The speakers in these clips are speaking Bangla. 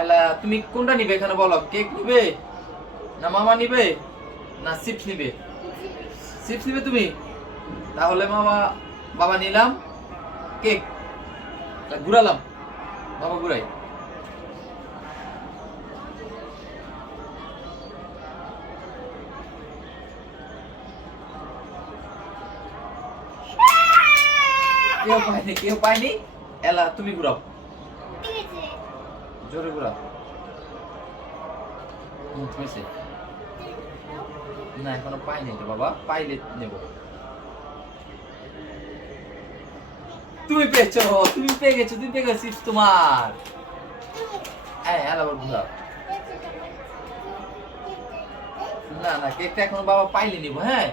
এলা তুমি কোনটা নিবে এখানে বলো, কেক নিবে না মামা নিবে না চিপস নিবে? চিপস নিবে তুমি? তাহলে মামা বাবা নিলাম কেক, ঘুরালাম, বাবা ঘুরাই। কেউ পায়নি। এলা তুমি ঘুরাও, জোরে ঘুরাও। হয়েছে না, এখনো পাইনি তো বাবা, পাইলে নেব। তুমি পেয়েছো, তুমি পেয়ে গেছো, তুমি পেয়ে গেছো চিপস তোমার। হ্যাঁ আবার ঘুরাও। না না, কেকটা এখনো বাবা পাইলে নিব। হ্যাঁ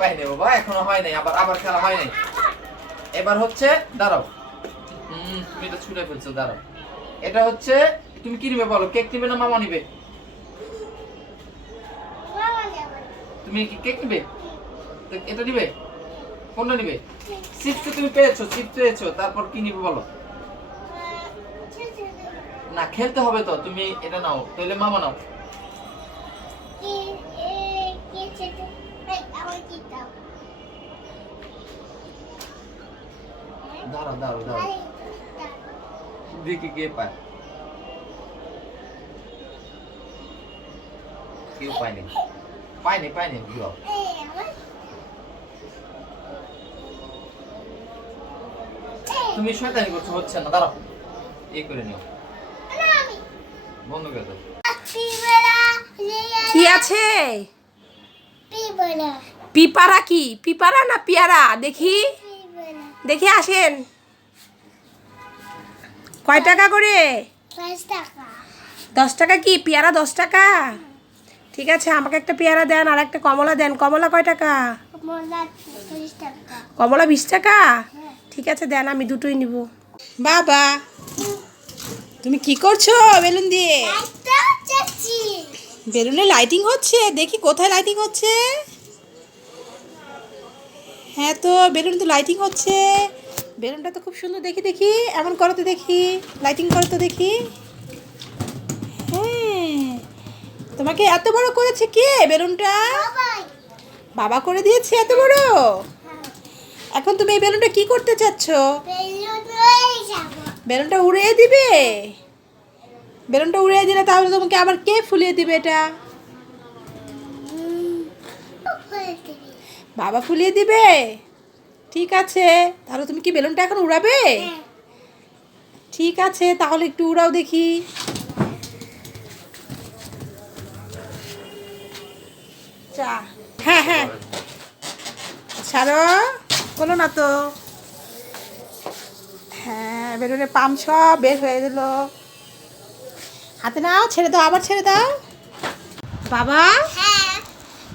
পাইনি বাবা, এখনো হয় নাই, আবার আবার খেলা হয় নাই। এবার হচ্ছে দাঁড়াও, তুমি এটা ছুটে ফেলছো, দাঁড়াও। এটা হচ্ছে তুমি কি নিবে বলো, কেক নিবে না মামা নিবে? তুমি কি কেক নিবে? এটা নিবে? কোনটা নিবে? চিপস তো তুমি পেয়েছো, চিপস পেয়েছো, তারপর কি নিবে বলো? না খেলতে হবে তো, তুমি এটা নাও, তাহলে মামা নাও। দাঁড়াও দাঁড়াও দাঁড়াও, দেখি কে পায়। কেউ পায়নি, পায়নি ঘুরাও। তুমি শয়তানি করছো, হচ্ছে না, দাঁড়াও, এই করে নিও, বন্ধ করে দাও। কি আছে? পিপারা কি? পিপারা না পিয়ারা? দেখি দেখি আসেন। কয় টাকা করে? 10 টাকা। কি পেয়ারা 10 টাকা? ঠিক আছে, আমাকে একটা পেয়ারা দেন আর একটা কমলা দেন। কমলা কয় টাকা? কমলা 20 টাকা। ঠিক আছে দেন, আমি দুটোই নিব। বাবা তুমি কি করছো বেলুন দিয়ে? বেলুনে লাইটিং হচ্ছে, দেখি কোথায় লাইটিং হচ্ছে। হ্যাঁ তো বেলুন তো লাইটিং হচ্ছে, বেলুনটা তো খুব সুন্দর। দেখি দেখি, এমন করো তো দেখি, লাইটিং করো তো দেখি। হ্যাঁ, তোমাকে এত বড় করেছে কে বেলুনটা? বাবা করে দিয়েছে এত বড়। এখন তুমি এই বেলুনটা কি করতে চাচ্ছ? বেলুনটা উড়িয়ে দিবে? বেলুনটা উড়িয়ে দিলে তাহলে তোমাকে আবার কে ফুলিয়ে দিবে এটা? বাবা ফুলিয়ে দিবে। ঠিক আছে, তাহলে তুমি কি বেলুনটা এখন উড়াবে? ঠিক আছে, তাহলে একটু উড়াও দেখি। হ্যাঁ হ্যাঁ, ছাড়ো, বলো না তো। হ্যাঁ, বেলুনের পাম্প সব বের হয়ে গেল। হাতে নাও, ছেড়ে দাও, আবার ছেড়ে দাও। বাবা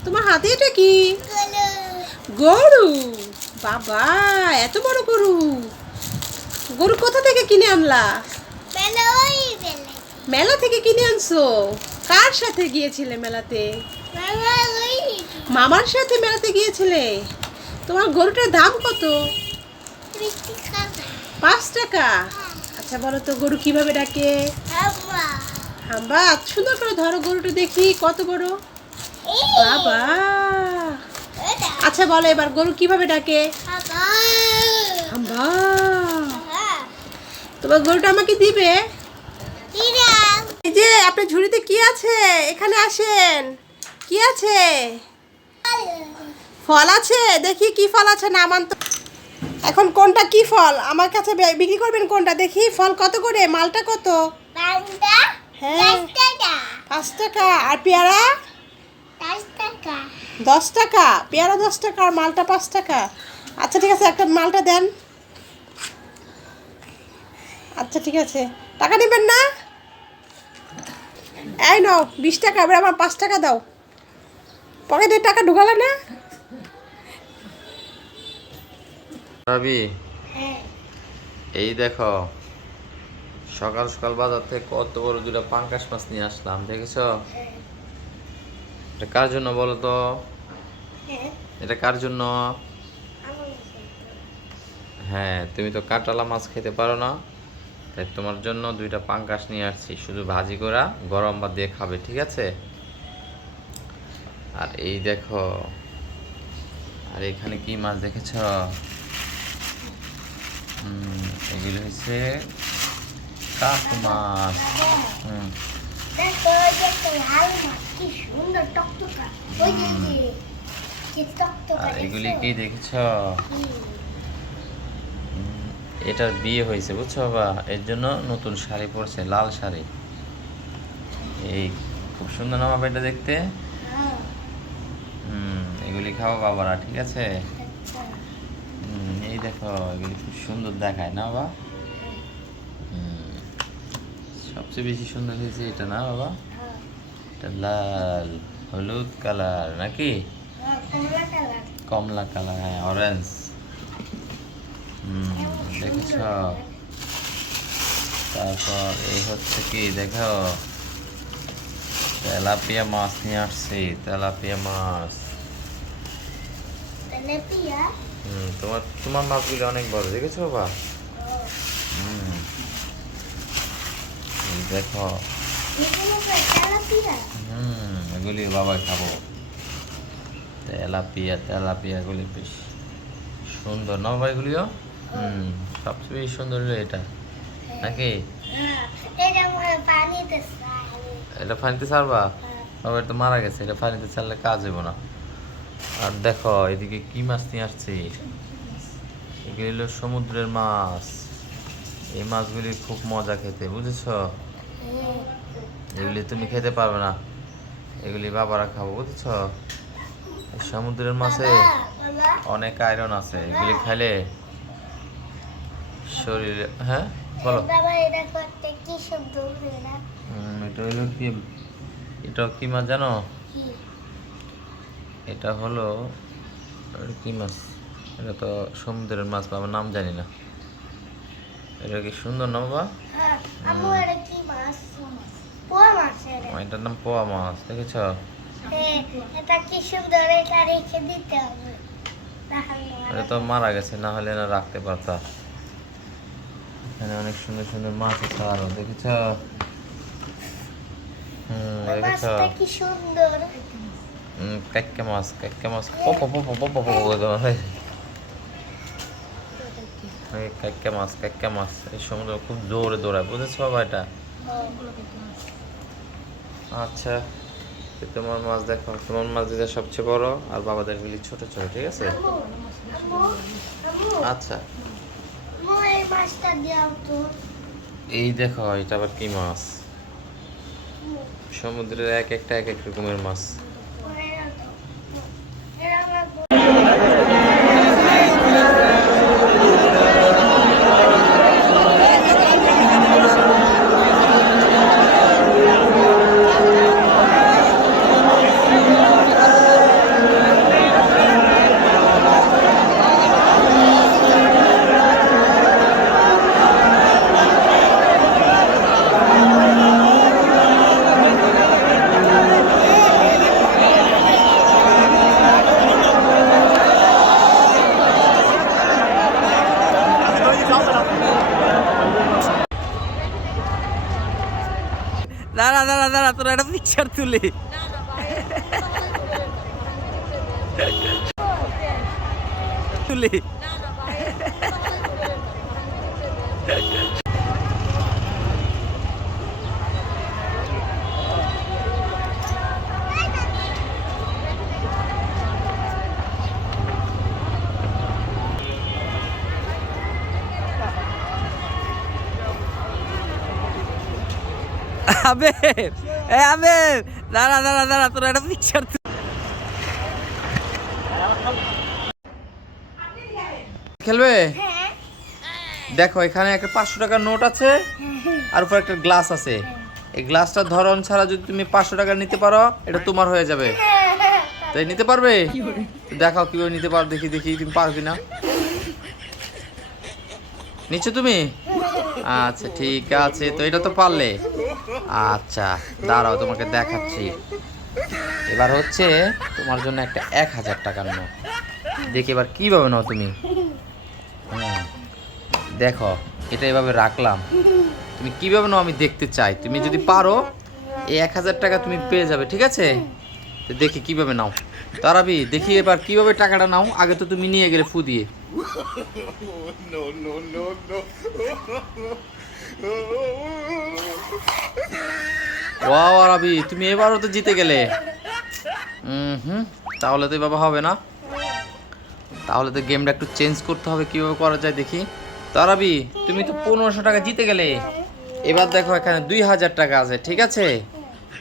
তোমার হাতে এটা কি? গরু। বাবা এত বড় গরু, গরু কোথা থেকে কিনে আনলা? মেলা থেকে কিনে আনছো? কার সাথে গিয়েছিলে মেলাতে? মামার সাথে মেলাতে গিয়েছিলে? তোমার গরুটার দাম কত? 5 টাকা। আচ্ছা বলো তো, গরু কিভাবে ডাকে? হাম্বা। সুন্দর করে ধরো গরুটা দেখি কত বড়। বাবা। আচ্ছা বলো এবার, গরু কিভাবে ডাকে? হাম্বা। তোমার গরুটা আমাকে দিবে? এই যে আপনার ঝুড়িতে কি আছে, এখানে আসেন। কি আছে? ফল আছে, দেখি কি ফল আছে, নামান তো। এখন কোনটা কি ফল আমার কাছে বিক্রি করবেন? কোনটা দেখি, ফল কত করে? মালটা কত? হ্যাঁ 5 টাকা। আর পেয়ারা? 10 টাকা। পেয়ারা 10 টাকা আর মালটা 5 টাকা। আচ্ছা ঠিক আছে, একটা মালটা দেন। আচ্ছা ঠিক আছে, টাকা নেবেন না? এই নাও 20 টাকা, এবার আমার 5 টাকা দাও। পকেটে টাকা ঢুকালে না? ভাবি এই দেখো, সকাল সকাল বাজার থেকে কত বড় দুটো পাঙ্কাশ মাছ নিয়ে আসলাম, দেখেছো? এটা কার জন্য বলো তো? এটা কার জন্য? হ্যাঁ, তুমি তো কাঁটালা মাছ খেতে পারো না, তাই তোমার জন্য 2টা পাঙ্গাস নিয়ে আসছি, শুধু ভাজি করা গরম ভাত দিয়ে খাবে, ঠিক আছে? আর এই দেখো, আর এখানে কি মাছ দেখেছ? এগুলো হচ্ছে কাকু মাছ। দেখো ওই যে একটা লাল মাছ, কি সুন্দর টকটকা। ওই যে কি টকটকা। আর এগুলি দেখছো? কি দেখেছ? হুম। এটার বিয়ে হয়েছে বুঝছো বাবা, এর জন্য নতুন শাড়ি পরছে, লাল শাড়ি। এই খুব সুন্দর না বাবা এটা দেখতে? হ্যাঁ, এগুলি খাও বাবারা, ঠিক আছে? আচ্ছা। এই দেখো, এগুলি খুব সুন্দর দেখায় না বাবা? সবচেয়ে বেশি সুন্দর হয়েছে এটা না বাবা? হ্যাঁ, এটা লাল হলুদ কালার নাকি? হ্যাঁ, কমলা কালার। কমলা কালার, হ্যাঁ, অরেঞ্জ। দেখেছ? তারপর এই হচ্ছে কি দেখো, তেলাপিয়া মাছ নিয়ে আসছি, তেলাপিয়া মাছ। তেলাপিয়া? তোমার তোমার মাছগুলি অনেক বড়, দেখেছো বাবা? হুম, এই দেখো। এগুলো তো তেলাপিয়া? এগুলি বাবা খাবো। তেলাপিয়া, তেলাপিয়া গুলি বেশ সুন্দর না বাবা এগুলিও? সবচেয়ে বেশি সুন্দর হলো এটা নাকি? হ্যাঁ, এটা মনে পানিতে চাই। এটা পানিতে ছাড়বা? হ্যাঁ। বাবা এটা মারা গেছে, এটা পানিতে ছাড়লে কাজ হবে না। আর দেখো এদিকে কি মাছ নিয়ে আসছি, এগুলি হলো সমুদ্রের মাছ। এই মাছগুলি খুব মজা খেতে, বুঝেছো? এগুলি তুমি খেতে পারবে না, এগুলি বাবারা খাবো, বুঝেছো? এই সমুদ্রের মাছে বাবা, অনেক আয়রন আছে, এগুলি খাইলে শরীরে, হ্যাঁ বলো। বাবা এটা করতে কি শব্দ হলো না? এটা হলো কি, এটা কি মাছ জানো? কি? এটা হলো কি মাছ, এটা তো সমুদ্রের মাছ, বাবার নাম জানি না। এটা কি সুন্দর না বাবা? হ্যাঁ, আম্মু এটা কি মাছ? পোয়া মাছ এটা। এটার নাম পোয়া মাছ, দেখেছ? হ্যাঁ, এটা কি সুন্দর, এটা রেখে দিতে হবে। তাহলে এটা তো মারা গেছে, না হলে না রাখতে পারতা। এখানে অনেক সুন্দর সুন্দর মাছ আছে আরো, দেখেছ? ওই দেখেছ? মাছটা কি সুন্দর। কাইক্কা মাছ, কাইক্কা মাছ, পপ পপ পপ পপ কাইক্কা মাছ, কাইক্কা মাছ। এই সমুদ্র খুব জোরে দৌড়ায়, বুঝেছো বাবা এটা? আচ্ছা, তো তোমার মাছ দেখো, তোমার মাছ যেটা সবচেয়ে বড়, আর বাবাদের গুলি ছোট ছোট, ঠিক আছে? আম্মু, আম্মু, আম্মু, আচ্ছা, আম্মু এই মাছটা দাও তো। এই দেখো এটা আবার কি মাছ? সমুদ্রের এক একটা এক এক রকমের মাছ। ওরে দাও তো। এরা আমার দাঁড়া দাঁড়া দাঁড়া, তোরা একটা পিকচার তুলি। তুলি। আবেব, এ আবেব, দাঁড়া দাঁড়া দাঁড়া, তোরা একটা পিকচার খেলবে? হ্যাঁ, দেখো এখানে একটা 500 টাকার নোট আছে, আর উপর একটা গ্লাস আছে। এই গ্লাসটার ধরন ছাড়া যদি তুমি 500 টাকা নিতে পারো, এটা তোমার হয়ে যাবে। তাই নিতে পারবে? তো দেখাও কিভাবে নিতে পারো, দেখি দেখি তুমি পারো কিনা। নিচ্ছ তুমি? আচ্ছা ঠিক আছে, তো এটা তো পারলে। আচ্ছা দাঁড়াও, তোমাকে দেখাচ্ছি। এবার হচ্ছে তোমার জন্য একটা 1000 টাকার নোট, দেখি এবার কিভাবে নাও তুমি। দেখো এটা এভাবে রাখলাম, তুমি কিভাবে নাও আমি দেখতে চাই। তুমি যদি পারো এই 1000 টাকা তুমি পেয়ে যাবে, ঠিক আছে? তো দেখি কিভাবে নাও। তারাবি দেখি এবার কিভাবে টাকাটা নাও। আগে তো তুমি নিয়ে গেলে ফু দিয়ে। ওয়াও আরাবি, তুমি এবারও তো জিতে গেলে। তাহলে তো এভাবে হবে না, তাহলে তো গেমটা একটু চেঞ্জ করতে হবে। কিভাবে করা যায় দেখি। তারাবি তুমি তো 1500 টাকা জিতে গেলে। এবার দেখো এখানে 2000 টাকা আছে, ঠিক আছে?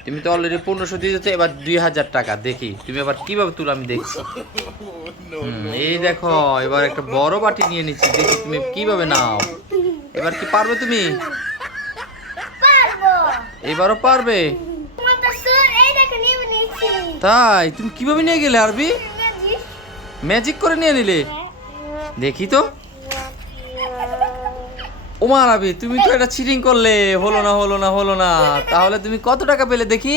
তুমি তো অলরেডি 1500 দিয়ে দিতে, এবার 2000 টাকা। দেখি তুমি এবার কিভাবে তুলো, আমি দেখছি। এই দেখো এবার একটা বড় বাটি নিয়ে নিচ্ছি, দেখি তুমি কিভাবে নাও। এবার কি পারবে তুমি? পারবো। এবারও পারবে? তোমার তো স্যার এই দেখো নিয়ে নিয়েছি। তাই তুমি কিভাবে নিয়ে গেলে আরবি? ম্যাজিক করে নিয়ে নিলে? দেখি তো। ওমা আরবি তুমি তো এটা চিটিং করলে। হলো না হলো না হলো না। তাহলে তুমি কত টাকা পেলে দেখি?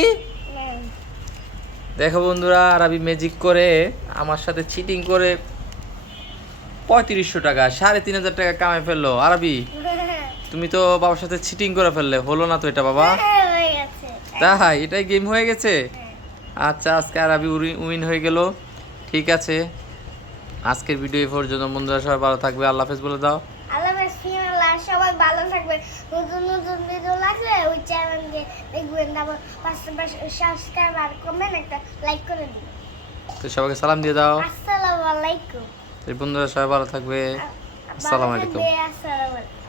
দেখো বন্ধুরা, আরবি ম্যাজিক করে আমার সাথে চিটিং করে 3500 টাকা, 3500 টাকা কামাই ফেললো। আরবি তুমি তো বাবার সাথে চিটিং করে ফেললে। হলো না তো এটা বাবা। হয়ে গেছে। তাই এটাই গেম হয়ে গেছে। আচ্ছা আজকে আরবি উইন হয়ে গেল। ঠিক আছে, আজকের ভিডিও এই পর্যন্ত। বন্ধুরা সবাই ভালো থাকবে। আল্লাহ হাফেজ বলে দাও। আল্লাহ হাফেজ, সবাই ভালো থাকবে। নতুন নতুন ভিডিও লাগলে ওই চ্যানেলকে দেখবেন, তারপর পাশে সাবস্ক্রাইব আর কমেন্ট একটা লাইক করে দিন। তো সবাইকে সালাম দিয়ে দাও। আসসালামু আলাইকুম। এই বন্ধুরা সবাই ভালো থাকবে। আসসালামু আলাইকুম। আসসালামু আলাইকুম।